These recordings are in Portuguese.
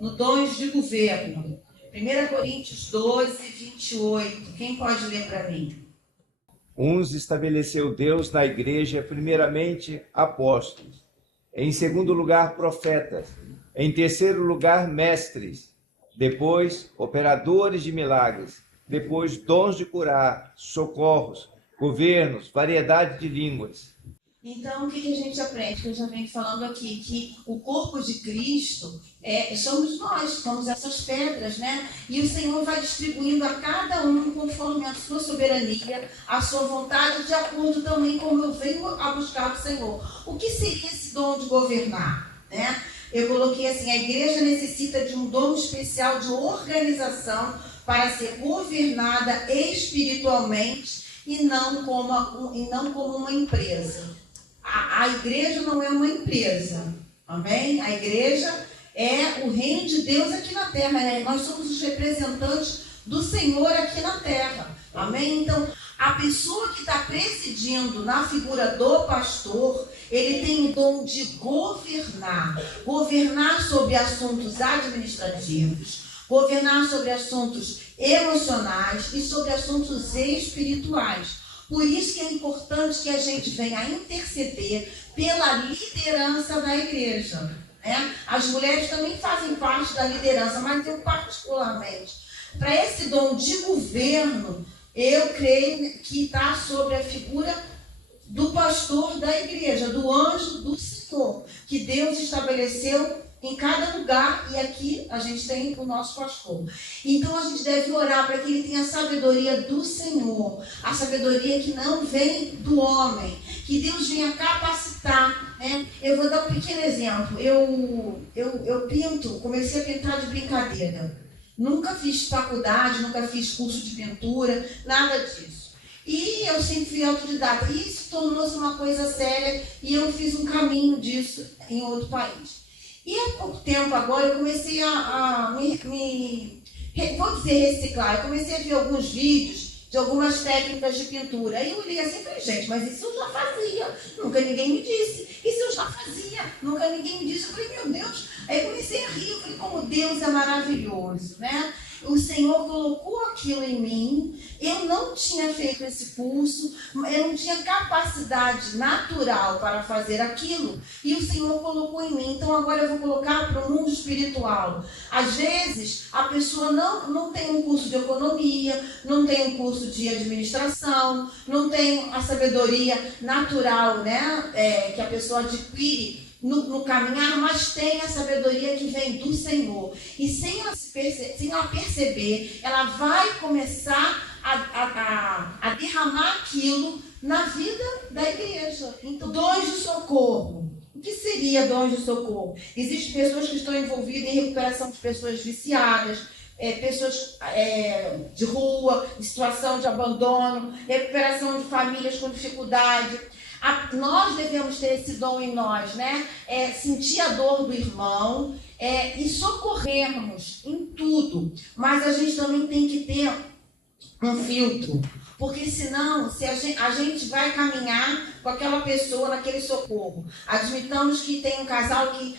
no dons de governo. 1 Coríntios 12, 28. Quem pode ler para mim? Uns estabeleceu Deus na igreja, primeiramente apóstolos, em segundo lugar profetas, em terceiro lugar mestres, depois operadores de milagres, depois dons de curar, socorros, governos, variedade de línguas. Então, o que a gente aprende? Que eu já venho falando aqui, que o corpo de Cristo somos nós, somos essas pedras, né? E o Senhor vai distribuindo a cada um conforme a sua soberania, a sua vontade, de acordo também como eu venho a buscar do Senhor. O que seria esse dom de governar, né? Eu coloquei assim, a igreja necessita de um dom especial de organização para ser governada espiritualmente e não como uma empresa. A igreja não é uma empresa, amém? A igreja é o reino de Deus aqui na terra, né? Nós somos os representantes do Senhor aqui na terra, amém? Então, a pessoa que está presidindo na figura do pastor, ele tem o dom de governar sobre assuntos administrativos, governar sobre assuntos emocionais e sobre assuntos espirituais. Por isso que é importante que a gente venha interceder pela liderança da igreja, né? As mulheres também fazem parte da liderança, mas eu particularmente, para esse dom de governo, eu creio que está sobre a figura do pastor da igreja, do anjo do Senhor, que Deus estabeleceu em cada lugar, e aqui a gente tem o nosso pastor. Então a gente deve orar para que ele tenha a sabedoria do Senhor, a sabedoria que não vem do homem, que Deus venha capacitar, né? Eu vou dar um pequeno exemplo. Eu pinto, comecei a pintar de brincadeira. Nunca fiz faculdade, nunca fiz curso de pintura, nada disso. E eu sempre fui autodidata. E isso tornou-se uma coisa séria e eu fiz um caminho disso em outro país. E há pouco tempo agora eu comecei vou dizer reciclar, eu comecei a ver alguns vídeos de algumas técnicas de pintura. Aí eu olhei assim e falei, gente, mas isso eu já fazia, nunca ninguém me disse. Isso eu já fazia, nunca ninguém me disse. Eu falei, meu Deus. Aí eu comecei a rir, eu falei, como Deus é maravilhoso, né? O Senhor colocou aquilo em mim, eu não tinha feito esse curso, eu não tinha capacidade natural para fazer aquilo, e o Senhor colocou em mim. Então agora eu vou colocar para o mundo espiritual. Às vezes a pessoa não tem um curso de economia, não tem um curso de administração, não tem a sabedoria natural, né, que a pessoa adquire no caminhar, mas tem a sabedoria que vem do Senhor. E sem ela perceber, ela vai começar a derramar aquilo na vida da igreja. Então, dons de socorro. O que seria dons de socorro? Existem pessoas que estão envolvidas em recuperação de pessoas viciadas, pessoas de rua, em situação de abandono, recuperação de famílias com dificuldade. Nós devemos ter esse dom em nós, né? Sentir a dor do irmão e socorrermos em tudo. Mas a gente também tem que ter um filtro, porque senão se a gente vai caminhar com aquela pessoa naquele socorro. Admitamos que tem um casal que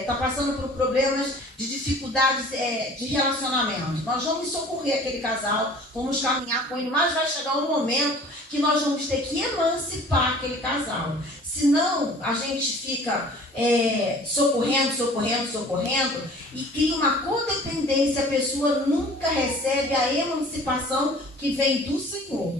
está passando por problemas de dificuldades de relacionamento. Nós vamos socorrer aquele casal, vamos caminhar com ele, mas vai chegar um momento que nós vamos ter que emancipar aquele casal. Senão a gente fica socorrendo e cria uma codependência, a pessoa nunca recebe a emancipação que vem do Senhor.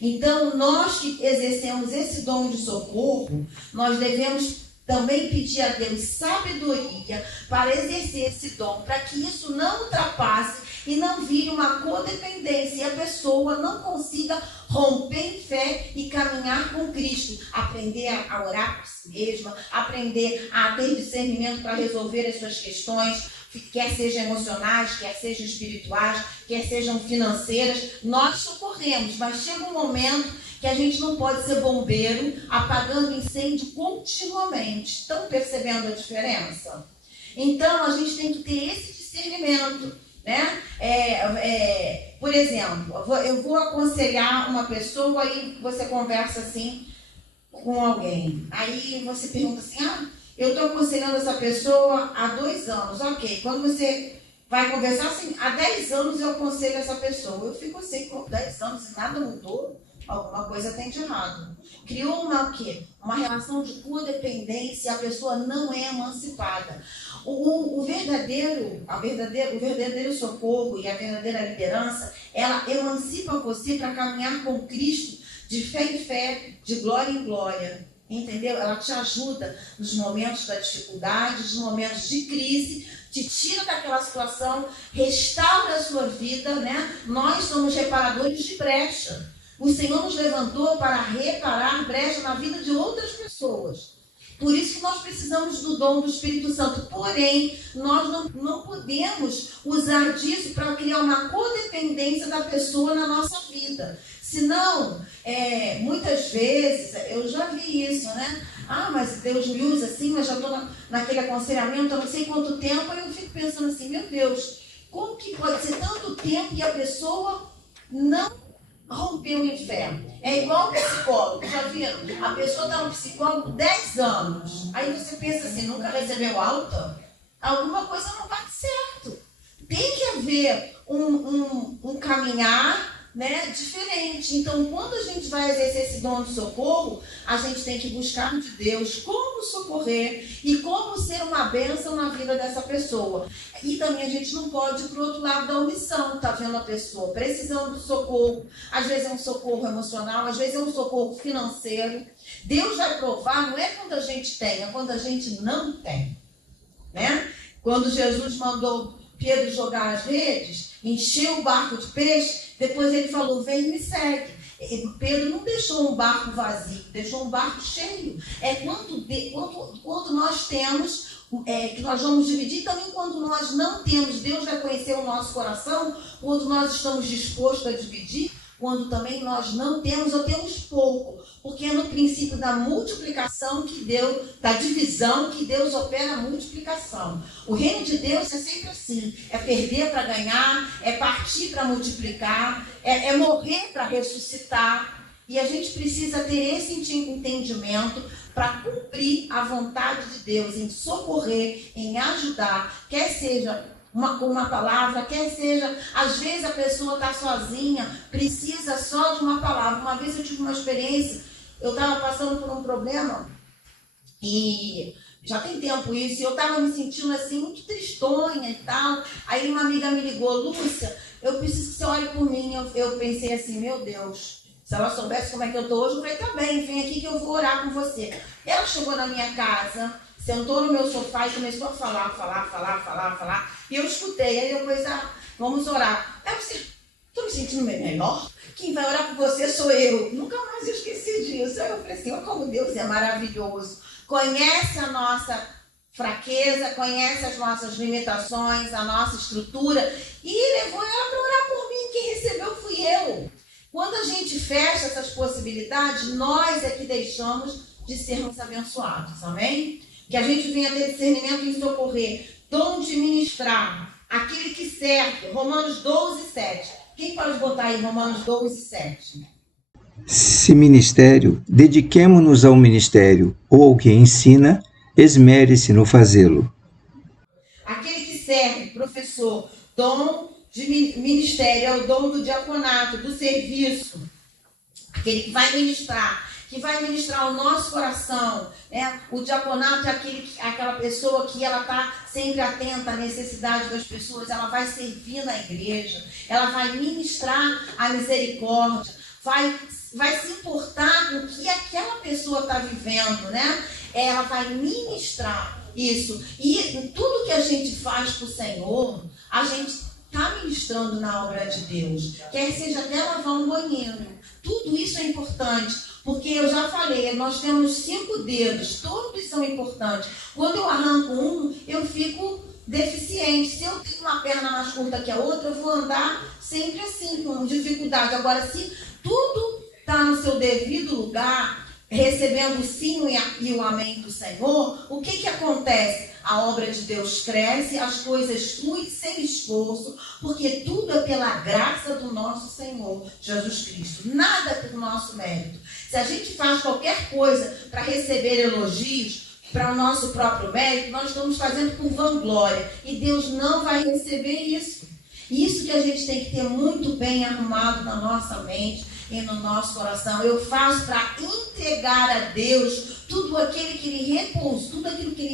Então, nós que exercemos esse dom de socorro, nós devemos também pedir a Deus sabedoria para exercer esse dom, para que isso não ultrapasse e não vire uma codependência e a pessoa não consiga romper em fé e caminhar com Cristo, aprender a orar por si mesma, aprender a ter discernimento para resolver as suas questões, quer sejam emocionais, quer sejam espirituais, quer sejam financeiras. Nós socorremos, mas chega um momento que a gente não pode ser bombeiro apagando incêndio continuamente. Estão percebendo a diferença? Então, a gente tem que ter esse discernimento, né? Por exemplo, eu vou aconselhar uma pessoa, aí você conversa assim com alguém. Aí você pergunta assim, eu estou aconselhando essa pessoa há 2 anos. Ok, quando você vai conversar assim, há 10 anos eu aconselho essa pessoa. Eu fico assim, com 10 anos e nada mudou, alguma coisa tem de errado. Criou o quê? Uma relação de codependência e a pessoa não é emancipada. O verdadeiro socorro e a verdadeira liderança, ela emancipa você para caminhar com Cristo de fé em fé, de glória em glória. Entendeu? Ela te ajuda nos momentos da dificuldade, nos momentos de crise, te tira daquela situação, restaura a sua vida, né? Nós somos reparadores de brecha. O Senhor nos levantou para reparar brecha na vida de outras pessoas. Por isso que nós precisamos do dom do Espírito Santo. Porém, nós não podemos usar disso para criar uma codependência da pessoa na nossa vida. Senão, muitas vezes, eu já vi isso, né? Ah, mas Deus me usa assim, mas já estou naquele aconselhamento há não sei quanto tempo. Aí eu fico pensando assim, meu Deus, como que pode ser tanto tempo que a pessoa não rompeu em fé? É igual um psicólogo, já viram? A pessoa está no psicólogo 10 anos. Aí você pensa assim, nunca recebeu alta? Alguma coisa não vai certo. Tem que haver um caminhar, né, diferente. Então, quando a gente vai exercer esse dom de socorro, a gente tem que buscar de Deus como socorrer e como ser uma bênção na vida dessa pessoa. E também a gente não pode ir para o outro lado da omissão, tá vendo a pessoa precisando de socorro. Às vezes é um socorro emocional, às vezes é um socorro financeiro. Deus vai provar, não é quando a gente tem, é quando a gente não tem, né? Quando Jesus mandou Pedro jogar as redes, encheu o barco de peixe, depois ele falou, vem e me segue. Pedro não deixou um barco vazio, deixou um barco cheio. É quando nós temos, que nós vamos dividir, também quando nós não temos, Deus vai conhecer o nosso coração, quando nós estamos dispostos a dividir, quando também nós não temos ou temos pouco. Porque é no princípio da multiplicação da divisão, que Deus opera a multiplicação. O reino de Deus é sempre assim. É perder para ganhar, é partir para multiplicar, é morrer para ressuscitar. E a gente precisa ter esse entendimento para cumprir a vontade de Deus, em socorrer, em ajudar, quer seja com uma palavra, quer seja, às vezes a pessoa está sozinha, precisa só de uma palavra. Uma vez eu tive uma experiência, eu estava passando por um problema, e já tem tempo isso, e eu estava me sentindo assim, muito tristonha e tal. Aí uma amiga me ligou, Lúcia, eu preciso que você olhe por mim. Eu pensei assim, meu Deus, se ela soubesse como é que eu estou hoje, eu falei, tá bem, vem aqui que eu vou orar com você. Ela chegou na minha casa, sentou no meu sofá e começou a falar. E eu escutei. Aí depois, vamos orar. Aí eu disse, estou me sentindo melhor? Quem vai orar por você sou eu. Nunca mais eu esqueci disso. Aí eu falei assim, olha como Deus é maravilhoso. Conhece a nossa fraqueza, conhece as nossas limitações, a nossa estrutura. E levou ela para orar por mim. Quem recebeu fui eu. Quando a gente fecha essas possibilidades, nós é que deixamos de sermos abençoados. Amém? Que a gente venha ter discernimento em socorrer, dom de ministrar, aquele que serve. Romanos 12, 7. Quem pode botar aí Romanos 12, 7? Se ministério, dediquemo-nos ao ministério, ou ao que ensina, esmere-se no fazê-lo. Aquele que serve, professor, dom de ministério, é o dom do diaconato, do serviço. Aquele que vai ministrar o nosso coração, né? O diaconato é aquela pessoa que ela está sempre atenta à necessidade das pessoas, ela vai servir na igreja, ela vai ministrar a misericórdia, vai se importar com o que aquela pessoa está vivendo, né? Ela vai ministrar isso. E tudo que a gente faz para o Senhor, a gente está ministrando na obra de Deus. Quer seja até lavar um banheiro. Tudo isso é importante. Porque eu já falei, nós temos 5 dedos, todos são importantes. Quando eu arranco um, eu fico deficiente. Se eu tenho uma perna mais curta que a outra, eu vou andar sempre assim, com dificuldade. Agora, se tudo está no seu devido lugar, recebendo o sim e o amém do Senhor, o que acontece? A obra de Deus cresce, as coisas fluem sem esforço, porque tudo é pela graça do nosso Senhor Jesus Cristo. Nada por nosso mérito. Se a gente faz qualquer coisa para receber elogios, para o nosso próprio mérito, nós estamos fazendo por vanglória. E Deus não vai receber isso. Isso que a gente tem que ter muito bem arrumado na nossa mente e no nosso coração. Eu faço para entregar a Deus tudo aquilo que Ele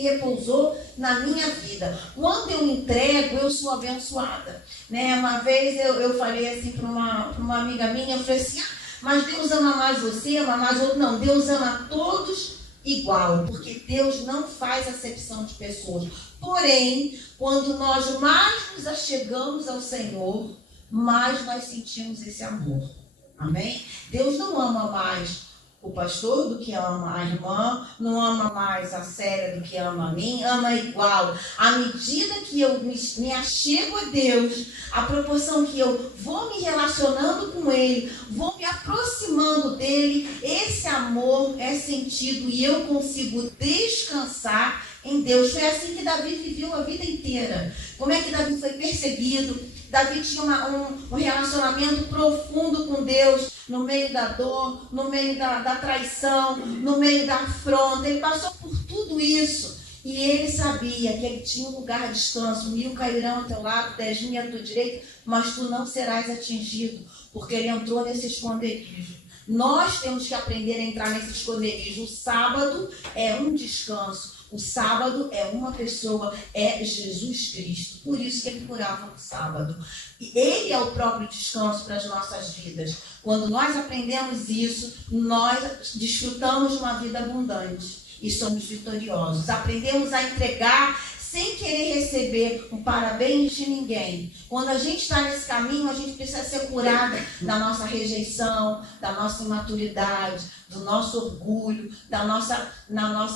repousou na minha vida. Quando eu entrego, eu sou abençoada. Né? Uma vez eu falei assim para uma amiga minha, eu falei assim, mas Deus ama mais você, ama mais outro. Não, Deus ama todos igual, porque Deus não faz acepção de pessoas. Porém, quando nós mais nos achegamos ao Senhor, mais nós sentimos esse amor. Amém? Deus não ama mais o pastor do que ama a irmã, não ama mais a Célia do que ama a mim, ama igual. À medida que eu me achego a Deus, a proporção que eu vou me relacionando com Ele, vou me aproximando dEle, esse amor é sentido e eu consigo descansar em Deus. Foi assim que Davi viveu a vida inteira. Como é que Davi foi perseguido? Davi tinha um relacionamento profundo com Deus, no meio da dor, no meio da traição, no meio da afronta. Ele passou por tudo isso. E ele sabia que ele tinha um lugar de descanso. 1000 cairão ao teu lado, 10.000 à tua direita, mas tu não serás atingido, porque ele entrou nesse esconderijo. Nós temos que aprender a entrar nesse esconderijo. O sábado é um descanso. O sábado é uma pessoa, é Jesus Cristo. Por isso que ele curava no sábado. E ele é o próprio descanso para as nossas vidas. Quando nós aprendemos isso, nós desfrutamos de uma vida abundante e somos vitoriosos. Aprendemos a entregar sem querer receber um parabéns de ninguém. Quando a gente está nesse caminho, a gente precisa ser curada da nossa rejeição, da nossa imaturidade, do nosso orgulho, da nossa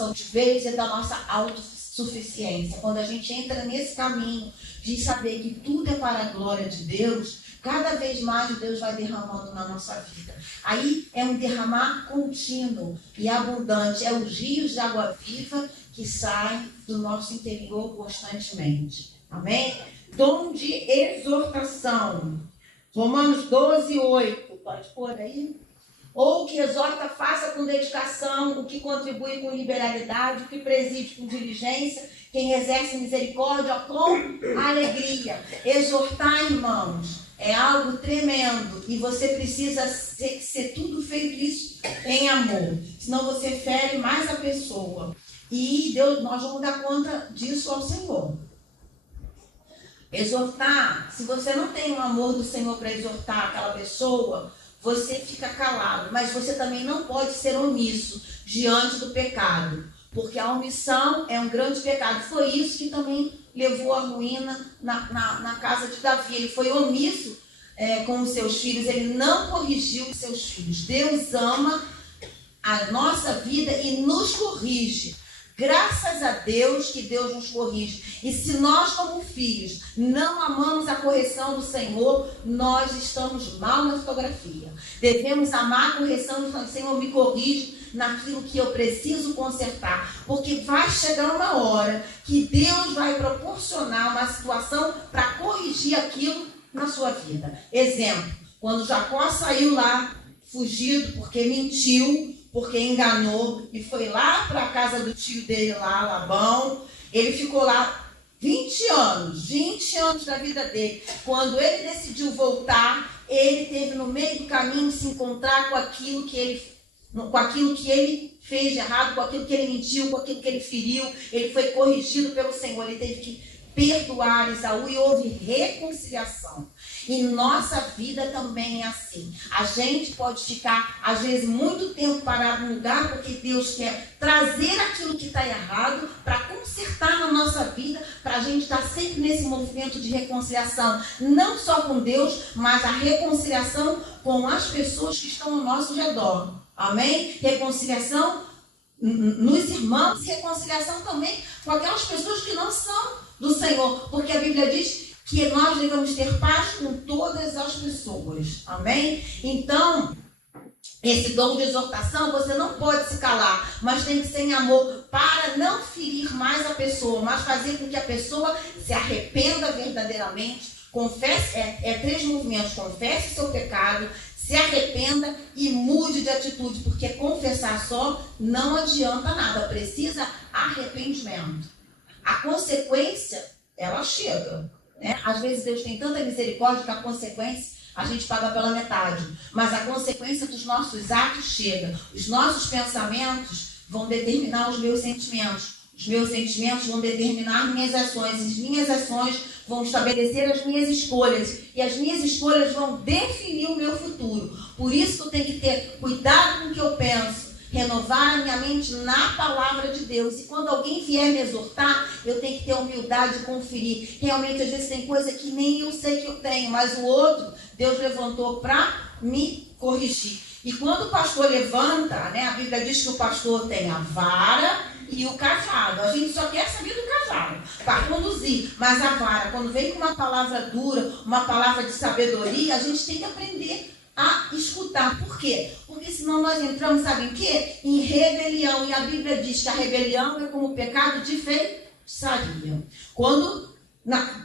altivez e da nossa autossuficiência. Quando a gente entra nesse caminho de saber que tudo é para a glória de Deus, cada vez mais Deus vai derramando na nossa vida. Aí é um derramar contínuo e abundante. É os rios de água viva que saem do nosso interior constantemente. Amém? Dom de exortação. Romanos 12:8. Pode pôr aí? Ou o que exorta, faça com dedicação, o que contribui com liberalidade, o que preside com diligência, quem exerce misericórdia com alegria. Exortar, irmãos, é algo tremendo e você precisa ser tudo feito isso em amor. Senão você fere mais a pessoa. E nós vamos dar conta disso ao Senhor. Exortar, se você não tem o amor do Senhor para exortar aquela pessoa, você fica calado, mas você também não pode ser omisso diante do pecado, porque a omissão é um grande pecado. Foi isso que também levou à ruína na casa de Davi. Ele foi omisso com os seus filhos, ele não corrigiu os seus filhos. Deus ama a nossa vida e nos corrige. Graças a Deus que Deus nos corrige. E se nós, como filhos, não amamos a correção do Senhor, nós estamos mal na fotografia. Devemos amar a correção do Senhor, me corrige naquilo que eu preciso consertar. Porque vai chegar uma hora que Deus vai proporcionar uma situação para corrigir aquilo na sua vida. Exemplo, quando Jacó saiu lá, fugido porque mentiu, porque enganou e foi lá para a casa do tio dele lá, Labão. Ele ficou lá 20 anos da vida dele. Quando ele decidiu voltar, ele teve no meio do caminho se encontrar com aquilo que ele fez de errado, com aquilo que ele mentiu, com aquilo que ele feriu. Ele foi corrigido pelo Senhor, ele teve que perdoar Esaú e houve reconciliação. E nossa vida também é assim. A gente pode ficar, às vezes, muito tempo parado no lugar porque Deus quer trazer aquilo que está errado para consertar na nossa vida, para a gente estar sempre nesse movimento de reconciliação, não só com Deus, mas a reconciliação com as pessoas que estão ao nosso redor. Amém? Reconciliação nos irmãos, reconciliação também com aquelas pessoas que não são do Senhor, porque a Bíblia diz que nós devemos ter paz com todas as pessoas. Amém? Então, esse dom de exortação, você não pode se calar, mas tem que ser em amor, para não ferir mais a pessoa, mas fazer com que a pessoa se arrependa verdadeiramente, confesse, 3 movimentos: confesse o seu pecado, Se arrependa e mude de atitude, porque confessar só não adianta nada, precisa arrependimento. A consequência, ela chega, né? Às vezes Deus tem tanta misericórdia que a consequência a gente paga pela metade, mas a consequência dos nossos atos chega. Os nossos pensamentos vão determinar os meus sentimentos. Os meus sentimentos vão determinar minhas ações. As minhas ações vão estabelecer as minhas escolhas. E as minhas escolhas vão definir o meu futuro. Por isso que eu tenho que ter cuidado com o que eu penso. Renovar a minha mente na palavra de Deus. E quando alguém vier me exortar, eu tenho que ter humildade de conferir. Realmente, às vezes, tem coisa que nem eu sei que eu tenho, mas o outro, Deus levantou para me corrigir. E quando o pastor levanta, né, a Bíblia diz que o pastor tem a vara e o cajado. A gente só quer saber do cajado para conduzir. Mas a vara, quando vem com uma palavra dura, uma palavra de sabedoria, a gente tem que aprender a escutar. Por quê? Porque senão nós entramos, sabe em quê? Em rebelião. E a Bíblia diz que a rebelião é como o pecado de feitiçaria. Quando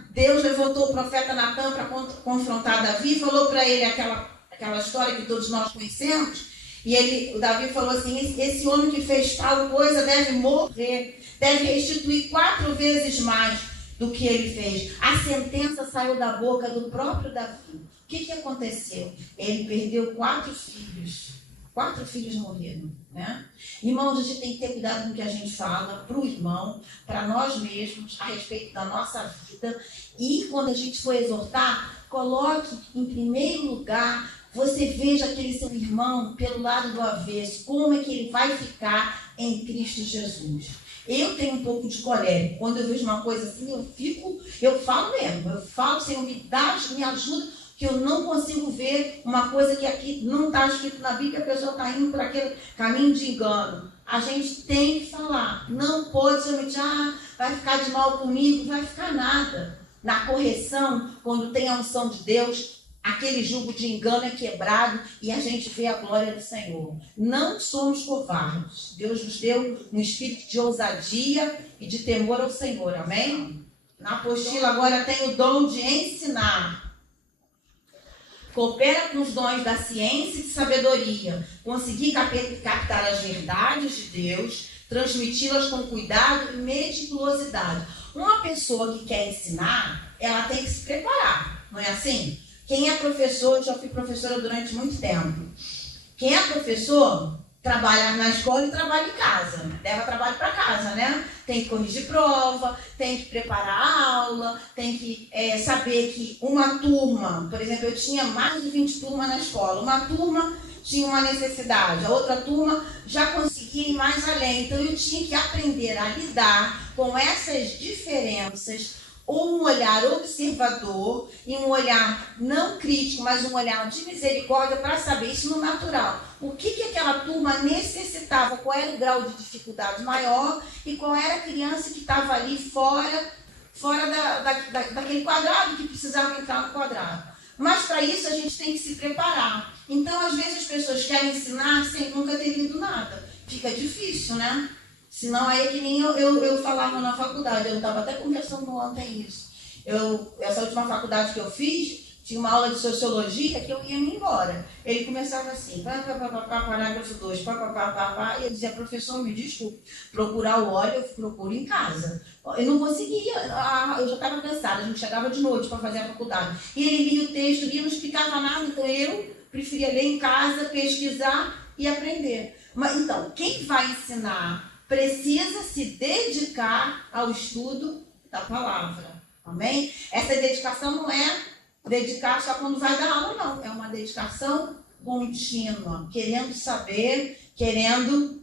Deus levantou o profeta Natan para confrontar Davi, falou para ele aquela história que todos nós conhecemos, e o Davi falou assim: esse homem que fez tal coisa deve morrer, deve restituir 4 vezes mais do que ele fez. A sentença saiu da boca do próprio Davi. O que aconteceu? Ele perdeu 4 filhos. 4 filhos morreram, né? Irmãos, a gente tem que ter cuidado com o que a gente fala para o irmão, para nós mesmos, a respeito da nossa vida. E quando a gente for exortar, coloque em primeiro lugar, você veja aquele seu irmão pelo lado do avesso, como é que ele vai ficar em Cristo Jesus. Eu tenho um pouco de colérico. Quando eu vejo uma coisa assim, eu falo mesmo. Eu falo, Senhor, me ajuda, que eu não consigo ver uma coisa que aqui não está escrito na Bíblia, a pessoa está indo por aquele caminho de engano. A gente tem que falar. Não pode somente, vai ficar de mal comigo, vai ficar nada. Na correção, quando tem a unção de Deus, aquele jugo de engano é quebrado e a gente vê a glória do Senhor. Não somos covardes. Deus nos deu um espírito de ousadia e de temor ao Senhor. Amém? Na apostila agora tem o dom de ensinar. Coopera com os dons da ciência e de sabedoria. Conseguir captar as verdades de Deus, transmiti-las com cuidado e meticulosidade. Uma pessoa que quer ensinar, ela tem que se preparar. Não é assim? Quem é professor, eu já fui professora durante muito tempo. Quem é professor, trabalha na escola e trabalha em casa. Leva trabalho para casa, né? Tem que corrigir prova, tem que preparar a aula, tem que saber que uma turma, por exemplo, eu tinha mais de 20 turmas na escola. Uma turma tinha uma necessidade, a outra turma já conseguia ir mais além. Então eu tinha que aprender a lidar com essas diferenças, ou um olhar observador e um olhar não crítico, mas um olhar de misericórdia para saber isso no natural. O que aquela turma necessitava, qual era o grau de dificuldade maior e qual era a criança que estava ali fora daquele quadrado, que precisava entrar no quadrado. Mas para isso a gente tem que se preparar. Então, às vezes as pessoas querem ensinar sem nunca ter lido nada. Fica difícil, né? Senão aí é que nem eu falava na faculdade, eu estava até conversando ontem isso. Essa última faculdade que eu fiz, tinha uma aula de sociologia que eu ia me embora. Ele começava assim, parágrafo 2, e eu dizia: professor, me desculpe, procurar o óleo eu procuro em casa. Eu não conseguia, eu já estava cansada, a gente chegava de noite para fazer a faculdade. E ele lia o texto, lia, não explicava nada, então eu preferia ler em casa, pesquisar e aprender. Mas então, quem vai ensinar precisa se dedicar ao estudo da palavra. Amém? Essa dedicação não é dedicar só quando vai dar aula, não. É uma dedicação contínua, querendo saber, querendo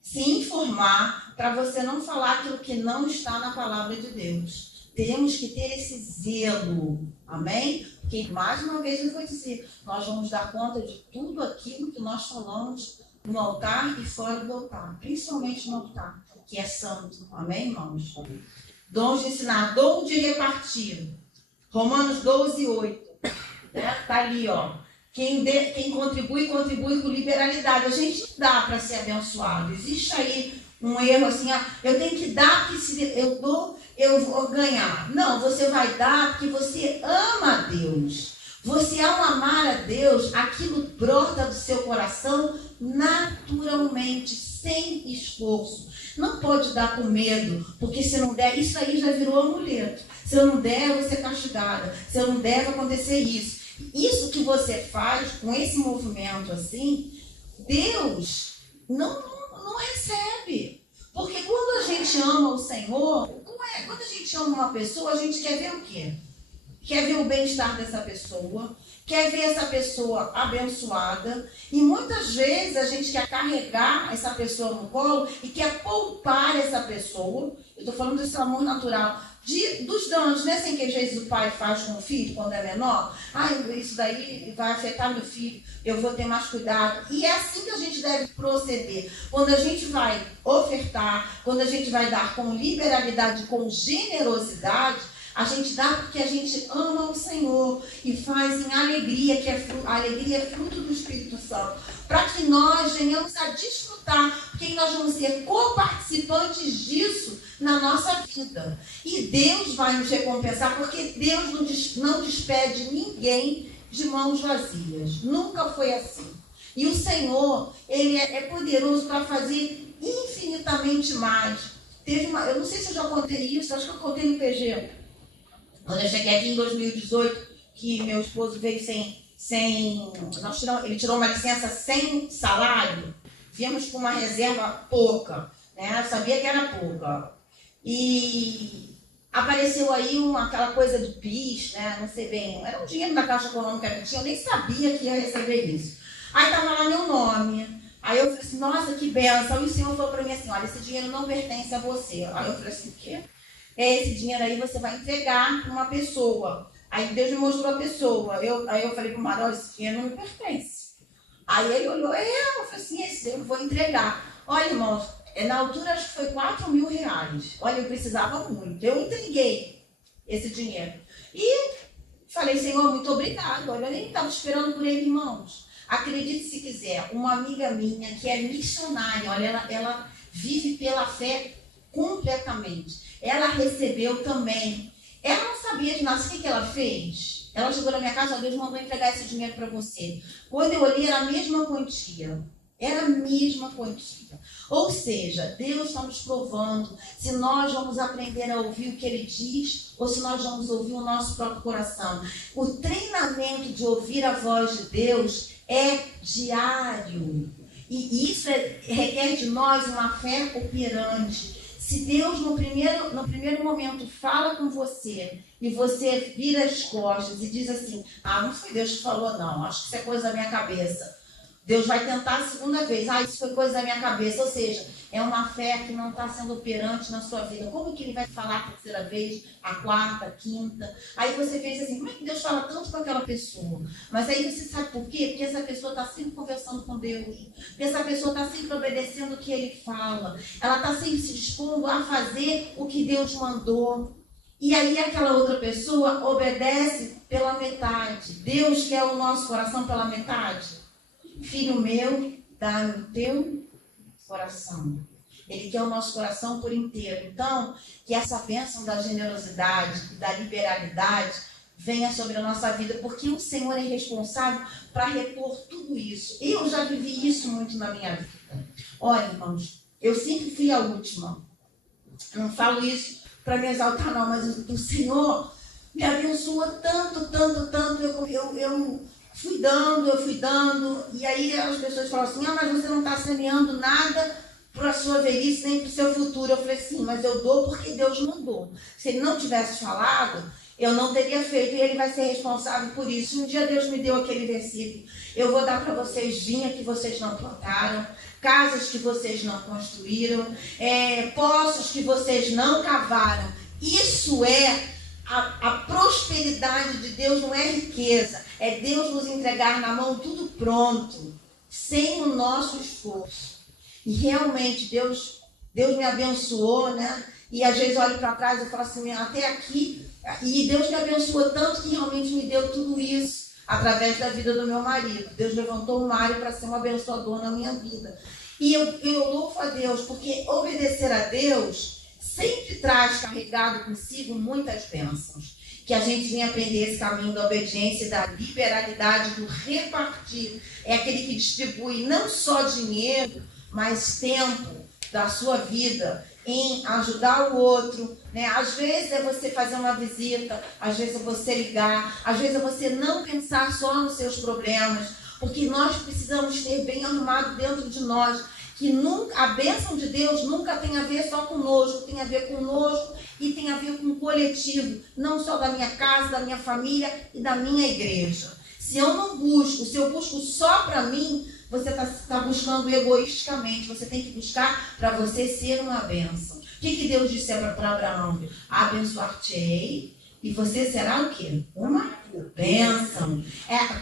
se informar, para você não falar aquilo que não está na palavra de Deus. Temos que ter esse zelo. Amém? Porque, mais uma vez, eu vou dizer, nós vamos dar conta de tudo aquilo que nós falamos no altar e fora do altar, principalmente no altar, que é santo. Amém, irmãos? Dons de ensinar, dom de repartir. Romanos 12, 8. Está ali, ó. Quem contribui com liberalidade. A gente dá para ser abençoado. Existe aí um erro assim, eu tenho que dar, porque se eu dou, eu vou ganhar. Não, você vai dar porque você ama a Deus. Você, ao amar a Deus, aquilo brota do seu coração naturalmente, sem esforço. Não pode dar com medo, porque se não der, isso aí já virou amuleto. Se eu não der, eu vou ser castigada. Se eu não der, vai acontecer isso. Isso que você faz com esse movimento assim, Deus não recebe. Porque quando a gente ama o Senhor, quando a gente ama uma pessoa, a gente quer ver o quê? Quer ver o bem-estar dessa pessoa, quer ver essa pessoa abençoada. E muitas vezes a gente quer carregar essa pessoa no colo e quer poupar essa pessoa. Eu estou falando desse amor natural. Dos danos, né? Assim que às vezes o pai faz com o filho quando é menor. Isso daí vai afetar meu filho, eu vou ter mais cuidado. E é assim que a gente deve proceder. Quando a gente vai ofertar, quando a gente vai dar com liberalidade, com generosidade, a gente dá porque a gente ama o Senhor e faz em alegria, a alegria é fruto do Espírito Santo, para que nós venhamos a desfrutar, porque nós vamos ser coparticipantes disso na nossa vida. E Deus vai nos recompensar, porque Deus não despede ninguém de mãos vazias. Nunca foi assim. E o Senhor, Ele é poderoso para fazer infinitamente mais. Eu não sei se eu já contei isso, acho que eu contei no PG. Quando eu cheguei aqui em 2018, que meu esposo veio ele tirou uma licença sem salário, viemos com uma reserva pouca, né? Eu sabia que era pouca. E apareceu aí aquela coisa do PIS, né? Não sei bem, era um dinheiro da Caixa Econômica que tinha, eu nem sabia que ia receber isso. Aí estava lá meu nome. Aí eu falei assim, nossa, que benção. E o Senhor falou para mim assim, olha, esse dinheiro não pertence a você. Aí eu falei assim, o quê? Esse dinheiro aí você vai entregar para uma pessoa. Aí Deus me mostrou a pessoa. Aí eu falei para o Marão, esse dinheiro não me pertence. Aí ele olhou, eu falei assim, esse eu vou entregar. Olha, irmãos, na altura acho que foi R$4.000. Olha, eu precisava muito. Eu entreguei esse dinheiro. E falei, Senhor, muito obrigado. Olha, eu nem estava esperando por ele, irmãos. Acredite se quiser, uma amiga minha que é missionária, olha, ela vive pela fé completamente. Ela recebeu também. Ela não sabia de nada. O que ela fez? Ela chegou na minha casa, Deus mandou entregar esse dinheiro para você. Quando eu olhei, era a mesma quantia. Era a mesma quantia. Ou seja, Deus está nos provando se nós vamos aprender a ouvir o que Ele diz ou se nós vamos ouvir o nosso próprio coração. O treinamento de ouvir a voz de Deus é diário. E isso requer de nós uma fé operante. Se Deus no primeiro momento fala com você e você vira as costas e diz assim, não foi Deus que falou não, acho que isso é coisa da minha cabeça. Deus vai tentar a segunda vez, isso foi coisa da minha cabeça. Ou seja, é uma fé que não está sendo operante na sua vida. Como que Ele vai falar a terceira vez, a quarta, a quinta? Aí você fez assim, como é que Deus fala tanto com aquela pessoa? Mas aí você sabe por quê? Porque essa pessoa está sempre conversando com Deus. Porque essa pessoa está sempre obedecendo o que Ele fala. Ela está sempre se dispondo a fazer o que Deus mandou. E aí aquela outra pessoa obedece pela metade. Deus quer o nosso coração pela metade. Filho meu, dá-me o teu coração. Ele quer o nosso coração por inteiro. Então, que essa bênção da generosidade, da liberalidade, venha sobre a nossa vida, porque o Senhor é responsável para repor tudo isso. Eu já vivi isso muito na minha vida. Olha, irmãos, eu sempre fui a última. Não falo isso para me exaltar, não, mas o Senhor me abençoou tanto, tanto, tanto. Eu fui dando, e aí as pessoas falam assim, mas você não está semeando nada para a sua velhice, nem para o seu futuro. Eu falei assim, mas eu dou porque Deus mandou. Se Ele não tivesse falado, eu não teria feito, e Ele vai ser responsável por isso. Um dia Deus me deu aquele versículo, eu vou dar para vocês vinha que vocês não plantaram, casas que vocês não construíram, poços que vocês não cavaram. Isso é a prosperidade de Deus, não é riqueza, é Deus nos entregar na mão tudo pronto, sem o nosso esforço. E realmente Deus me abençoou, né? E às vezes eu olho para trás e falo assim, até aqui, e Deus me abençoou tanto que realmente me deu tudo isso através da vida do meu marido. Deus levantou o Mário para ser um abençoador na minha vida. E eu louvo a Deus, porque obedecer a Deus sempre traz carregado consigo muitas bênçãos. Que a gente venha aprender esse caminho da obediência, da liberalidade, do repartir. É aquele que distribui não só dinheiro, mas tempo da sua vida em ajudar o outro, né? Às vezes é você fazer uma visita, às vezes é você ligar, às vezes é você não pensar só nos seus problemas, porque nós precisamos ter bem arrumado dentro de nós, que nunca, a bênção de Deus nunca tem a ver só conosco, tem a ver conosco e tem a ver com o coletivo, não só da minha casa, da minha família e da minha igreja. Se eu não busco, se eu busco só para mim, você está buscando egoisticamente. Você tem que buscar para você ser uma bênção. O que Deus disse para Abraão? Abençoar-te-ei e você será o quê? Uma bênção.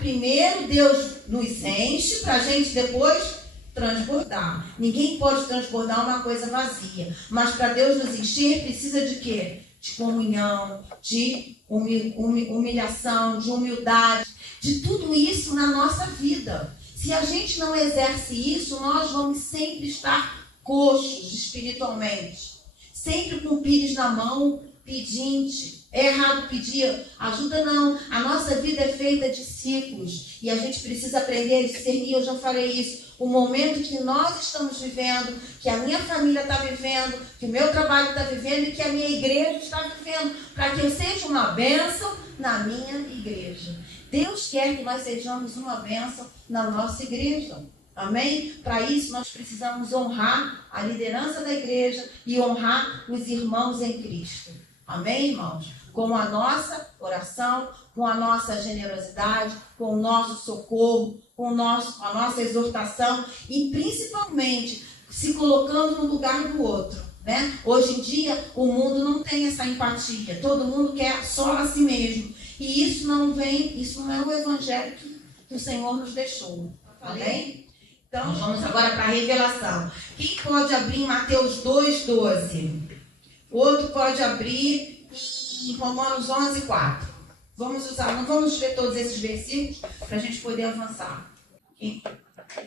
Primeiro Deus nos enche para a gente depois transbordar. Ninguém pode transbordar uma coisa vazia. Mas para Deus nos encher precisa de quê? De comunhão, de humilhação, de humildade, de tudo isso na nossa vida. Se a gente não exerce isso, nós vamos sempre estar coxos espiritualmente. Sempre com o pires na mão, pedinte. É errado pedir ajuda, não. A nossa vida é feita de ciclos. E a gente precisa aprender a discernir, eu já falei isso. O momento que nós estamos vivendo, que a minha família está vivendo, que o meu trabalho está vivendo e que a minha igreja está vivendo. Para que eu seja uma bênção na minha igreja. Deus quer que nós sejamos uma bênção na nossa igreja. Amém? Para isso nós precisamos honrar a liderança da igreja e honrar os irmãos em Cristo. Amém, irmãos? Com a nossa oração, com a nossa generosidade, com o nosso socorro, com a nossa exortação e principalmente se colocando no lugar do outro. Né? Hoje em dia o mundo não tem essa empatia. Todo mundo quer só a si mesmo. E isso não é o evangelho que o Senhor nos deixou. Amém? Então, vamos agora para a revelação. Quem pode abrir em Mateus 2,12? O outro pode abrir em Romanos 11,4. Não vamos ver todos esses versículos para a gente poder avançar.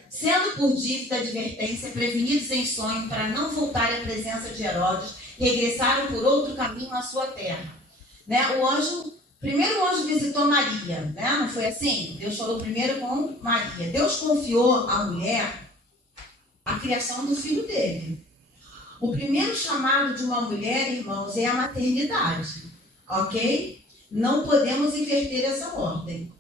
Sendo por dívida advertência, prevenidos em sonho, para não voltarem à presença de Herodes, regressaram por outro caminho à sua terra. Né? Primeiro o anjo visitou Maria, né? Não foi assim? Deus falou primeiro com Maria. Deus confiou à mulher a criação do filho dele. O primeiro chamado de uma mulher, irmãos, é a maternidade. Ok? Não podemos inverter essa ordem.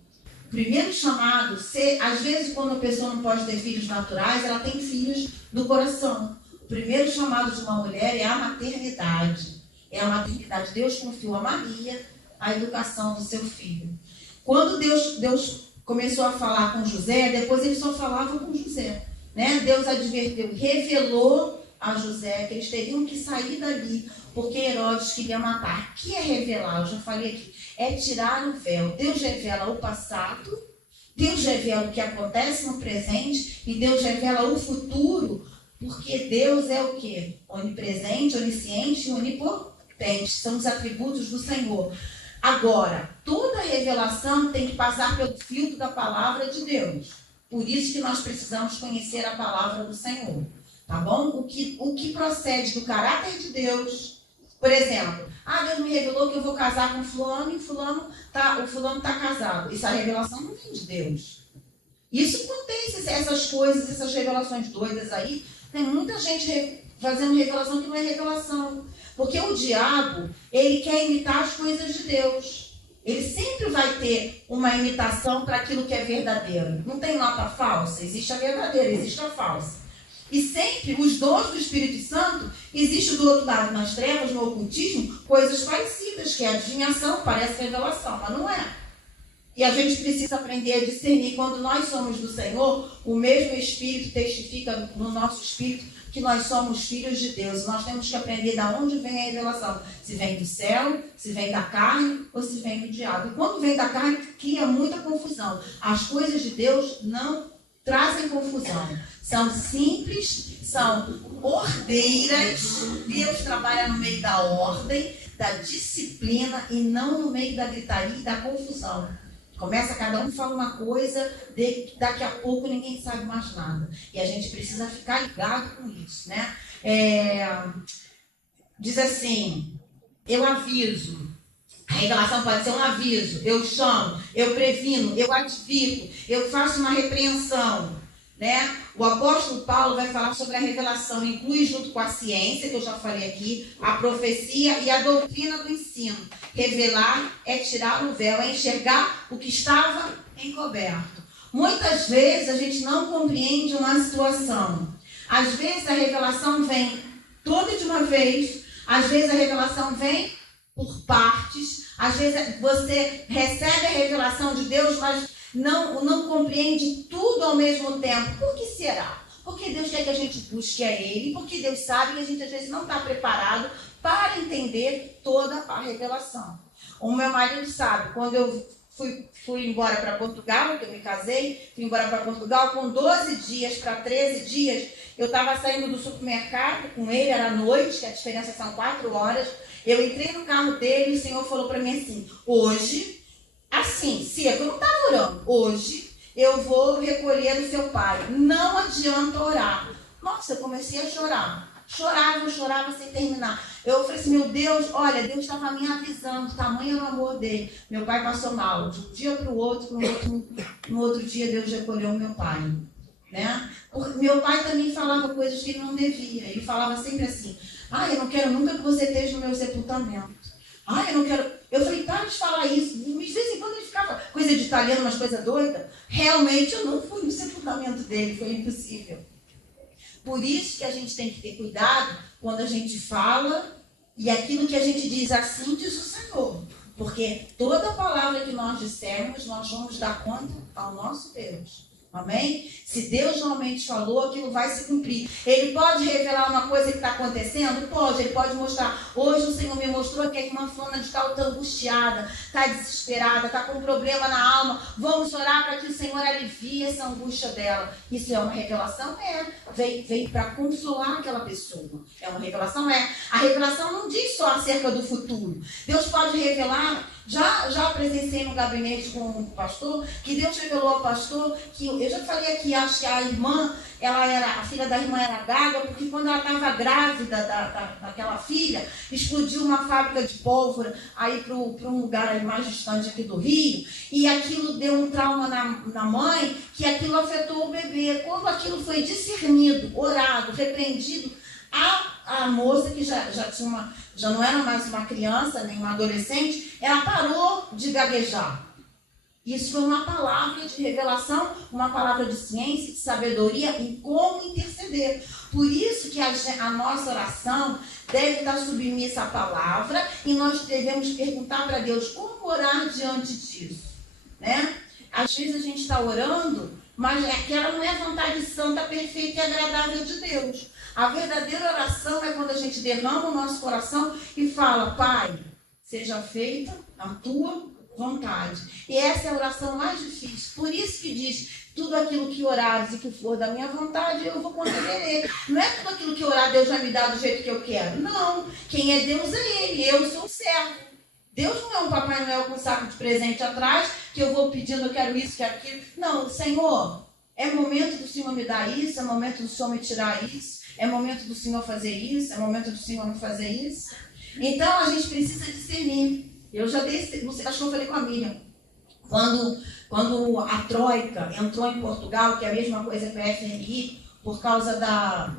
O primeiro chamado, às vezes quando a pessoa não pode ter filhos naturais, ela tem filhos do coração. O primeiro chamado de uma mulher é a maternidade. É a maternidade. Deus confiou a Maria a educação do seu filho. Quando Deus começou a falar com José, depois ele só falava com José. Né? Deus advertiu, revelou a José que eles teriam que sair dali, porque Herodes queria matar. O que é revelar? Eu já falei aqui. É tirar o véu. Deus revela o passado, Deus revela o que acontece no presente e Deus revela o futuro, porque Deus é o quê? Onipresente, onisciente e onipotente. São os atributos do Senhor. Agora, toda revelação tem que passar pelo filtro da palavra de Deus. Por isso que nós precisamos conhecer a palavra do Senhor. Tá bom? O que procede do caráter de Deus. Por exemplo, Deus me revelou que eu vou casar com fulano e o fulano está casado. Isso, a revelação não vem de Deus. Isso acontece, essas coisas, essas revelações doidas aí. Tem muita gente fazendo revelação que não é revelação. Porque o diabo, ele quer imitar as coisas de Deus. Ele sempre vai ter uma imitação para aquilo que é verdadeiro. Não tem nota falsa, existe a verdadeira, existe a falsa. E sempre os dons do Espírito Santo, existe do outro lado, nas trevas, no ocultismo, coisas parecidas, que é adivinhação, parece revelação, mas não é. E a gente precisa aprender a discernir. Quando nós somos do Senhor, o mesmo Espírito testifica no nosso espírito que nós somos filhos de Deus. Nós temos que aprender de onde vem a revelação. Se vem do céu, se vem da carne ou se vem do diabo. E quando vem da carne, cria muita confusão. As coisas de Deus não trazem confusão. São simples, são ordeiras. Deus trabalha no meio da ordem, da disciplina e não no meio da gritaria e da confusão. Começa, cada um fala uma coisa, daqui a pouco ninguém sabe mais nada. E a gente precisa ficar ligado com isso, né? diz assim, eu aviso. A revelação pode ser um aviso, eu chamo, eu previno, eu advirto, eu faço uma repreensão, né? O apóstolo Paulo vai falar sobre a revelação, inclui junto com a ciência, que eu já falei aqui, a profecia e a doutrina do ensino. Revelar é tirar o véu, é enxergar o que estava encoberto. Muitas vezes a gente não compreende uma situação. Às vezes a revelação vem toda de uma vez, às vezes a revelação vem por partes, às vezes você recebe a revelação de Deus, mas não compreende tudo ao mesmo tempo. Por que será? Porque Deus quer que a gente busque a Ele, porque Deus sabe que a gente às vezes não está preparado para entender toda a revelação. O meu marido sabe, quando eu fui embora para Portugal, que eu me casei, fui embora para Portugal, com 12 dias para 13 dias, eu estava saindo do supermercado com ele, era noite, que a diferença são 4 horas, eu entrei no carro dele e o Senhor falou para mim assim, hoje, assim, seco, eu não estava orando, hoje eu vou recolher o seu pai, não adianta orar. Nossa, eu comecei a chorar. Chorava sem terminar. Eu falei assim, meu Deus, olha, Deus estava me avisando, o tamanho do amor dele. Meu pai passou mal, de um dia para o outro, no outro dia Deus recolheu o meu pai. Né? Meu pai também falava coisas que ele não devia. Ele falava sempre assim, eu não quero nunca que você esteja no meu sepultamento. Eu não quero... Eu falei, para de falar isso. De vez em quando ele ficava, coisa de italiano, umas coisas doidas. Realmente eu não fui no sepultamento dele, foi impossível. Por isso que a gente tem que ter cuidado quando a gente fala e aquilo que a gente diz, assim diz o Senhor. Porque toda palavra que nós dissermos, nós vamos dar conta ao nosso Deus. Amém? Se Deus realmente falou, aquilo vai se cumprir. Ele pode revelar uma coisa que está acontecendo? Pode. Ele pode mostrar. Hoje o Senhor me mostrou que a irmã fulana de tal está angustiada, está desesperada, está com um problema na alma. Vamos orar para que o Senhor alivie essa angústia dela. Isso é uma revelação? É. Veio para consolar aquela pessoa. É uma revelação? É. A revelação não diz só acerca do futuro. Deus pode revelar... Já presenciei no gabinete com o pastor, que Deus revelou ao pastor, que eu já falei aqui, acho que a irmã, a filha da irmã era gaga, porque quando ela estava grávida daquela filha, explodiu uma fábrica de pólvora aí para um lugar aí mais distante aqui do Rio, e aquilo deu um trauma na mãe, que aquilo afetou o bebê. Quando aquilo foi discernido, orado, repreendido, a moça que já não era mais uma criança, nem uma adolescente, ela parou de gaguejar. Isso foi uma palavra de revelação, uma palavra de ciência, de sabedoria em como interceder. Por isso que a nossa oração deve estar submissa à palavra e nós devemos perguntar para Deus como orar diante disso. Né? Às vezes a gente está orando, mas aquela não é a vontade santa, perfeita e agradável de Deus. A verdadeira oração é quando a gente derrama o nosso coração e fala, Pai, seja feita a tua vontade. E essa é a oração mais difícil. Por isso que diz, tudo aquilo que orares e que for da minha vontade, eu vou conceder. Não é tudo aquilo que orar, Deus vai me dar do jeito que eu quero. Não. Quem é Deus é Ele. Eu sou o servo. Deus não é um Papai Noel com um saco de presente atrás, que eu vou pedindo, eu quero isso, quero aquilo. Não, Senhor, é momento do Senhor me dar isso, é momento do Senhor me tirar isso. É momento do Senhor fazer isso, é momento do Senhor não fazer isso. Então, a gente precisa discernir. Eu já dei, não sei, acho que eu falei com a Miriam. Quando a Troika entrou em Portugal, que é a mesma coisa que a FMI, por causa da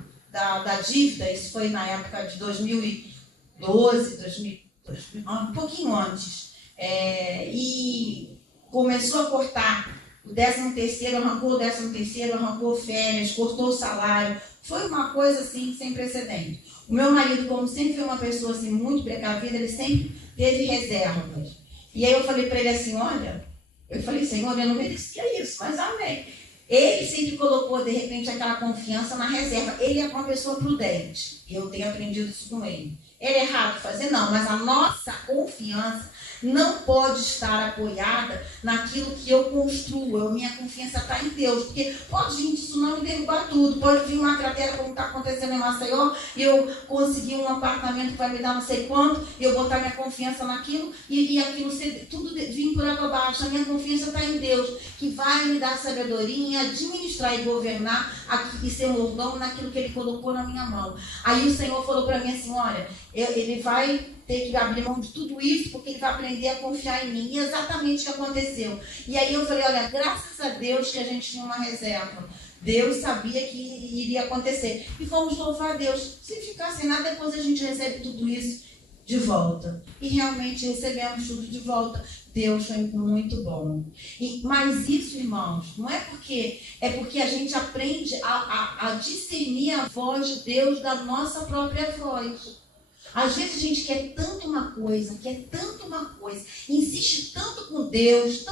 dívida, isso foi na época de 2012, um pouquinho antes, e começou a cortar o 13º, arrancou o 13º, arrancou férias, cortou o salário. Foi uma coisa assim sem precedente. O meu marido, como sempre foi uma pessoa assim, muito precavida, ele sempre teve reservas. E aí eu falei para ele assim, olha, eu falei, Senhor, eu não merecia isso, mas amém. Ele sempre colocou, de repente, aquela confiança na reserva. Ele é uma pessoa prudente. Eu tenho aprendido isso com ele. Ele é errado fazer? Não, mas a nossa confiança não pode estar apoiada naquilo que eu construo. Minha confiança está em Deus. Porque pode vir tsunami e derrubar tudo. Pode vir uma cratera como está acontecendo em Maceió e eu conseguir um apartamento que vai me dar não sei quanto e eu botar minha confiança naquilo e aquilo tudo vir por água abaixo. A minha confiança está em Deus, que vai me dar sabedoria em administrar e governar aqui, e ser mordomo naquilo que Ele colocou na minha mão. Aí o Senhor falou para mim assim, olha, Ele vai ter que abrir mão de tudo isso, porque Ele vai aprender a confiar em mim. E exatamente o que aconteceu. E aí eu falei, olha, graças a Deus que a gente tinha uma reserva. Deus sabia que iria acontecer. E fomos louvar a Deus. Se ficar sem nada, depois a gente recebe tudo isso de volta. E realmente recebemos tudo de volta. Deus foi muito bom. Mas isso, irmãos, não é porque... É porque a gente aprende a discernir a voz de Deus da nossa própria voz. Às vezes a gente quer tanto uma coisa, insiste tanto com Deus,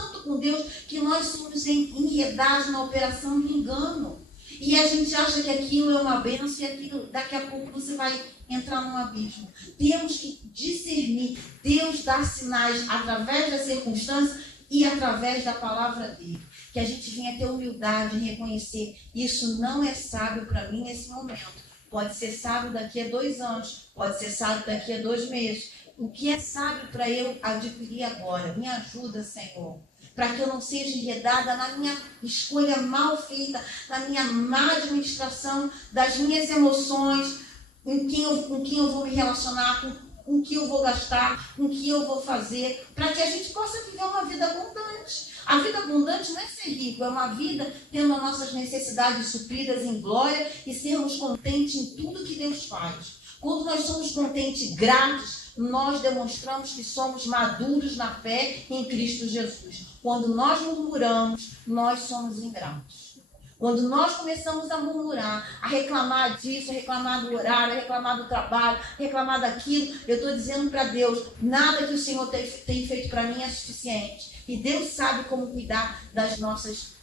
que nós somos enredados na operação do engano. E a gente acha que aquilo é uma bênção e aquilo, daqui a pouco você vai entrar num abismo. Temos que discernir. Deus dá sinais através da circunstância e através da palavra dele. Que a gente venha ter humildade em reconhecer, isso não é sábio para mim nesse momento. Pode ser sábio daqui a 2 anos, pode ser sábio daqui a 2 meses. O que é sábio para eu adquirir agora? Me ajuda, Senhor, para que eu não seja enredada na minha escolha mal feita, na minha má administração das minhas emoções, com quem eu vou me relacionar, com o que eu vou gastar, com o que eu vou fazer, para que a gente possa viver uma vida abundante. A vida abundante não é ser rico, é uma vida tendo as nossas necessidades supridas em glória e sermos contentes em tudo que Deus faz. Quando nós somos contentes e gratos, nós demonstramos que somos maduros na fé em Cristo Jesus. Quando nós murmuramos, nós somos ingratos. Quando nós começamos a murmurar, a reclamar disso, a reclamar do horário, a reclamar do trabalho, a reclamar daquilo, eu estou dizendo para Deus, nada que o Senhor tem feito para mim é suficiente. E Deus sabe como cuidar das nossas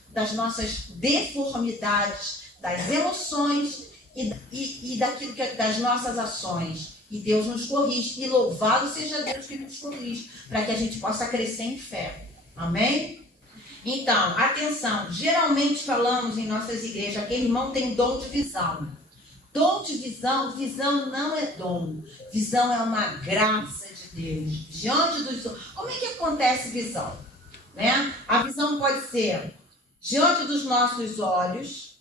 deformidades, das emoções e daquilo das nossas ações. E Deus nos corrige. E louvado seja Deus que nos corrige, para que a gente possa crescer em fé. Amém? Então, atenção. Geralmente falamos em nossas igrejas que irmão tem dom de visão. Dom de visão, visão não é dom. Visão é uma graça de Deus. Diante dos... Como é que acontece visão? Né? A visão pode ser diante dos nossos olhos,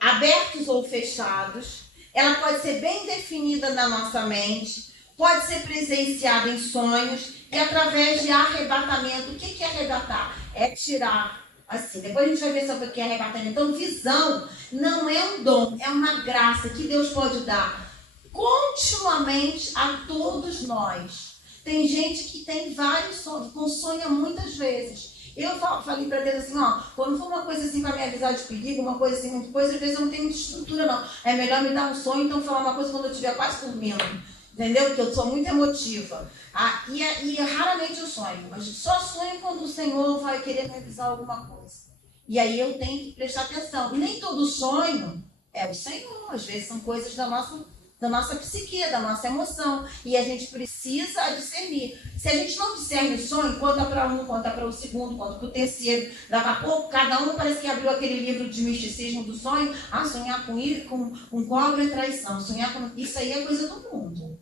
abertos ou fechados. Ela pode ser bem definida na nossa mente, pode ser presenciada em sonhos e através de arrebatamento. O que é arrebatar? É tirar, assim, depois a gente vai ver sobre o que é arrebatamento. Então, visão não é um dom, é uma graça que Deus pode dar continuamente a todos nós. Tem gente que tem vários sonhos, sonha muitas vezes. Eu falei para Deus assim, ó, quando for uma coisa assim para me avisar de perigo, uma coisa assim, muita coisa, às vezes eu não tenho muita estrutura, não. É melhor me dar um sonho, então falar uma coisa quando eu estiver quase dormindo. Entendeu? Porque eu sou muito emotiva. E raramente eu sonho, mas só sonho quando o Senhor vai querer me avisar alguma coisa. E aí eu tenho que prestar atenção. Nem todo sonho é o Senhor, às vezes são coisas da nossa psique, da nossa emoção. E a gente precisa discernir. Se a gente não discerne o sonho, conta para um, conta para o segundo, conta para o terceiro. Daqui a pouco, cada um parece que abriu aquele livro de misticismo do sonho. Sonhar com cobra é traição. Isso aí é coisa do mundo.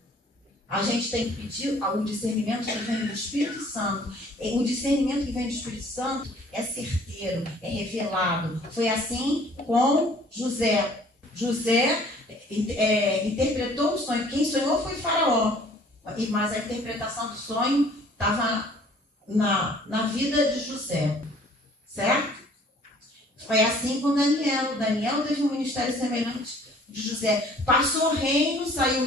A gente tem que pedir o discernimento que vem do Espírito Santo. O discernimento que vem do Espírito Santo é certeiro, é revelado. Foi assim com José. José interpretou o sonho. Quem sonhou foi Faraó. Mas a interpretação do sonho estava na vida de José. Certo? Foi assim com Daniel. Daniel teve um ministério semelhante de José. Passou o reino, saiu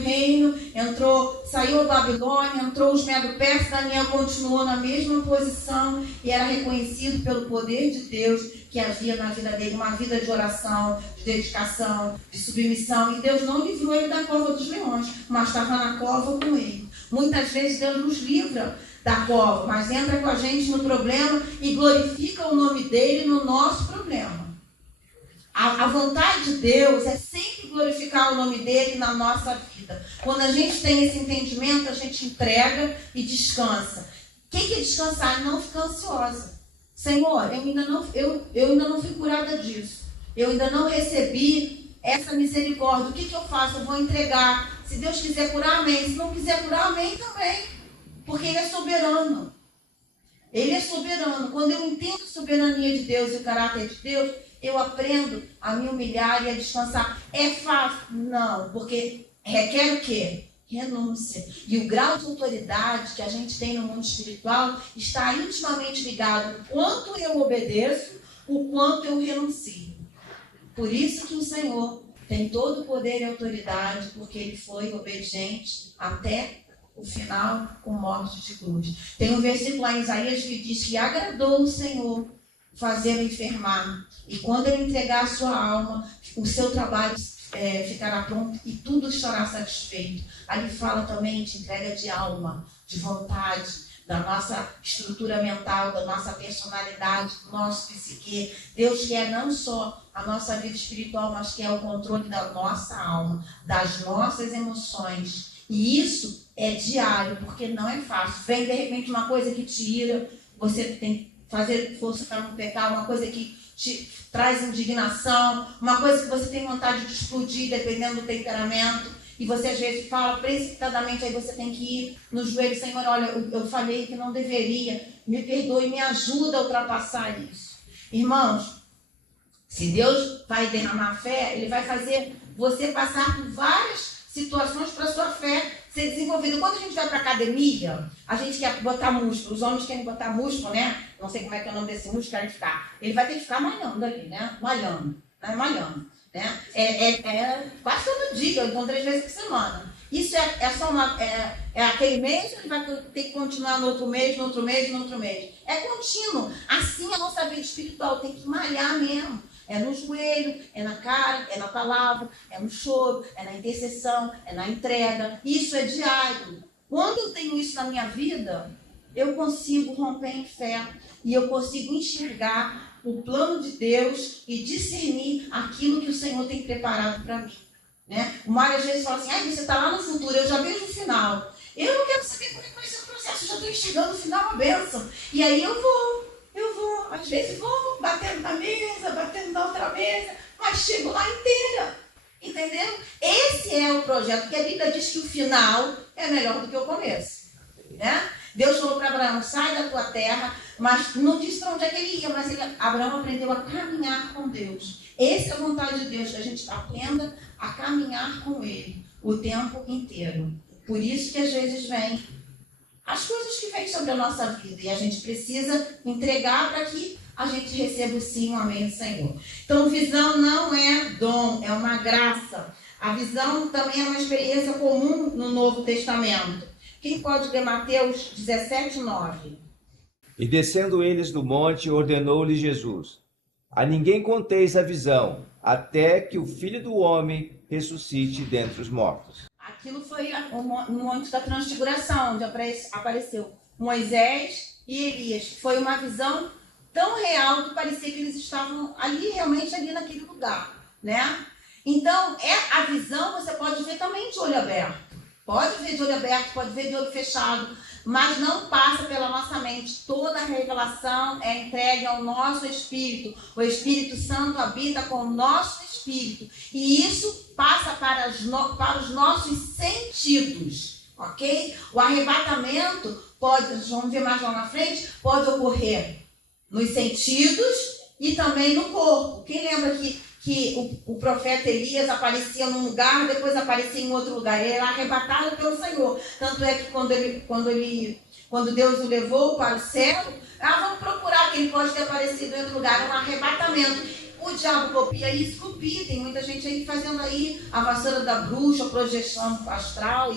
a Babilônia, entrou os Medo-Persas. Daniel continuou na mesma posição e era reconhecido pelo poder de Deus que havia na vida dele, uma vida de oração, de dedicação, de submissão. E Deus não livrou ele da cova dos leões, mas estava na cova com ele. Muitas vezes Deus nos livra da cova, mas entra com a gente no problema e glorifica o nome dele no nosso problema. A vontade de Deus é sempre glorificar o nome dele na nossa vida. Quando a gente tem esse entendimento, a gente entrega e descansa. que é descansar? Não ficar ansiosa. Senhor, eu ainda não fui curada disso. Eu ainda não recebi essa misericórdia. O que eu faço? Eu vou entregar. Se Deus quiser curar, amém. Se não quiser curar, amém também. Porque Ele é soberano. Ele é soberano. Quando eu entendo a soberania de Deus e o caráter de Deus, eu aprendo a me humilhar e a descansar. É fácil? Não, porque requer o quê? Renúncia. E o grau de autoridade que a gente tem no mundo espiritual está intimamente ligado ao quanto eu obedeço, o quanto eu renuncio. Por isso que o Senhor tem todo o poder e autoridade, porque Ele foi obediente até o final com morte de cruz. Tem um versículo lá em Isaías que diz que agradou o Senhor fazê-lo enfermar. E quando Ele entregar a sua alma, o seu trabalho ficará pronto e tudo estará satisfeito. Ali fala também de entrega de alma, de vontade, da nossa estrutura mental, da nossa personalidade, do nosso psique. Deus quer não só a nossa vida espiritual, mas quer o controle da nossa alma, das nossas emoções. E isso é diário, porque não é fácil. Vem de repente uma coisa que te ira, você tem que fazer força para não pecar, uma coisa que te traz indignação, uma coisa que você tem vontade de explodir, dependendo do temperamento, e você às vezes fala precipitadamente, aí você tem que ir no joelho, Senhor, olha, eu falei que não deveria, me perdoe, me ajuda a ultrapassar isso. Irmãos, se Deus vai derramar fé, Ele vai fazer você passar por várias situações para a sua fé ser desenvolvida. Quando a gente vai para a academia, a gente quer botar músculo. Os homens querem botar músculo, né? Não sei como é que é o nome desse músculo, querem ficar. Ele vai ter que ficar malhando ali, né? Malhando. Né? Quase todo dia, então 3 vezes por semana. Isso é só aquele mês, ele vai ter que continuar no outro mês, no outro mês, no outro mês. É contínuo. Assim a nossa vida espiritual tem que malhar mesmo. É no joelho, é na cara, é na palavra, é no choro, é na intercessão, é na entrega. Isso é diário. Quando eu tenho isso na minha vida, eu consigo romper em fé e eu consigo enxergar o plano de Deus e discernir aquilo que o Senhor tem preparado para mim. Né? O Mário às vezes fala assim, você está lá no futuro, eu já vejo o final. Eu não quero saber como é que vai ser o processo, eu já estou enxergando o final, uma bênção. E aí eu vou, às vezes vou batendo na mesa, batendo na outra mesa, mas chego lá inteira. Entendeu? Esse é o projeto, porque a Bíblia diz que o final é melhor do que o começo. Né? Deus falou para Abraão, sai da tua terra, mas não disse para onde é que ele ia, mas Abraão aprendeu a caminhar com Deus. Essa é a vontade de Deus, que a gente aprenda a caminhar com Ele o tempo inteiro. Por isso que às vezes vem as coisas que vêm sobre a nossa vida e a gente precisa entregar para que a gente receba o sim, o amém do Senhor. Então, visão não é dom, é uma graça. A visão também é uma experiência comum no Novo Testamento. Quem pode ler Mateus 17:9? E descendo eles do monte, ordenou-lhe Jesus: a ninguém conteis a visão, até que o Filho do Homem ressuscite dentre os mortos. Aquilo foi no Monte da Transfiguração, onde apareceu Moisés e Elias. Foi uma visão tão real que parecia que eles estavam ali, realmente ali naquele lugar, né? Então, a visão você pode ver também de olho aberto. Pode ver de olho aberto, pode ver de olho fechado, mas não passa pela nossa mente. Toda a revelação é entregue ao nosso espírito. O Espírito Santo habita com o nosso espírito. E isso passa para os nossos sentidos, ok? O arrebatamento pode, vamos ver mais lá na frente, pode ocorrer nos sentidos e também no corpo. Quem lembra que o profeta Elias aparecia num lugar, depois aparecia em outro lugar? Ele era arrebatado pelo Senhor. Tanto é que quando Deus o levou para o céu, vamos procurar que ele pode ter aparecido em outro lugar, um arrebatamento. O diabo copia isso, copia. Tem muita gente aí fazendo aí a vassoura da bruxa, projeção astral.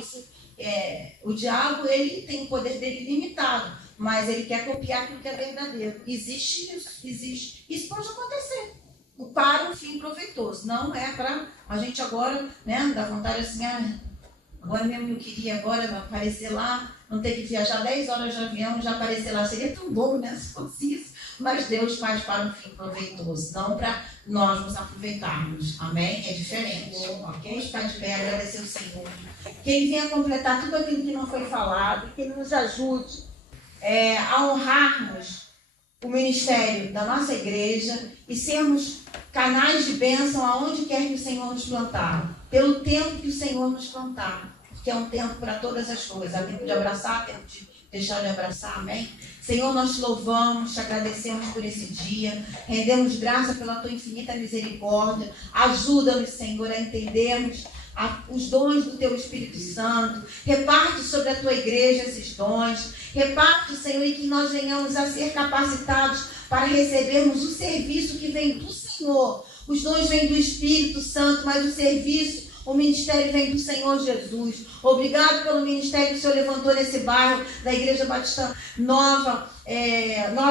O diabo, ele tem o poder dele limitado, mas ele quer copiar aquilo que é verdadeiro. Existe isso, existe. Isso pode acontecer para um fim proveitoso. Não é para a gente agora, né, dar vontade assim, agora mesmo eu queria agora aparecer lá, não ter que viajar 10 horas de avião e já aparecer lá. Seria tão bom, né, se fosse isso. Mas Deus faz para um fim proveitoso, não para nós nos aproveitarmos. Amém? É diferente. Ok? Está de pé, agradecer o Senhor. Que Ele venha completar tudo aquilo que não foi falado, que Ele nos ajude a honrarmos o ministério da nossa igreja e sermos canais de bênção aonde quer que o Senhor nos plantar, pelo tempo que o Senhor nos plantar, porque é um tempo para todas as coisas, há tempo de abraçar, há tempo de deixar de abraçar, amém? Senhor, nós te louvamos, te agradecemos por esse dia, rendemos graça pela tua infinita misericórdia, ajuda-nos, Senhor, a entendermos os dons do teu Espírito Santo, reparte sobre a tua igreja esses dons, reparte, Senhor, e que nós venhamos a ser capacitados para recebermos o serviço que vem do Senhor. Os dons vêm do Espírito Santo, mas o serviço, o ministério vem do Senhor Jesus. Obrigado pelo ministério que o Senhor levantou nesse bairro da Igreja Batista Nova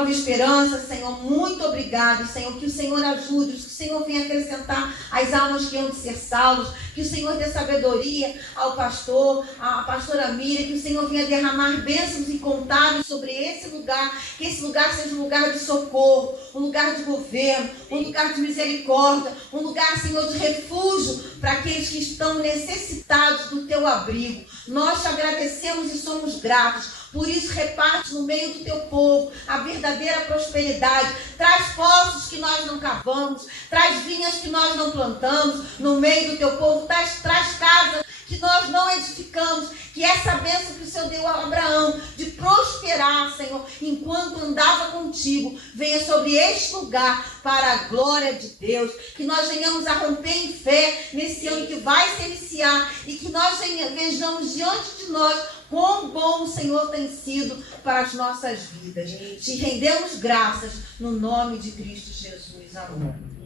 Esperança, Senhor. Muito obrigado, Senhor. Que o Senhor ajude, que o Senhor venha acrescentar as almas que hão de ser salvas, que o Senhor dê sabedoria ao pastor, à pastora Miriam, que o Senhor venha derramar bênçãos incontáveis sobre esse lugar, que esse lugar seja um lugar de socorro, um lugar de governo, um lugar de misericórdia, um lugar, Senhor, de refúgio para aqueles que estão necessitados do teu abrigo. Nós te agradecemos e somos gratos. Por isso, reparte no meio do teu povo a verdadeira prosperidade. Traz poços que nós não cavamos, traz vinhas que nós não plantamos no meio do teu povo, traz casas que nós não edificamos. Que essa bênção que o Senhor deu a Abraão de prosperar, Senhor, enquanto andava contigo, venha sobre este lugar para a glória de Deus. Que nós venhamos a romper em fé nesse ano que vai se iniciar e que nós vejamos diante de nós quão bom o Senhor tem sido para as nossas vidas. Te rendemos graças no nome de Cristo Jesus. Amém.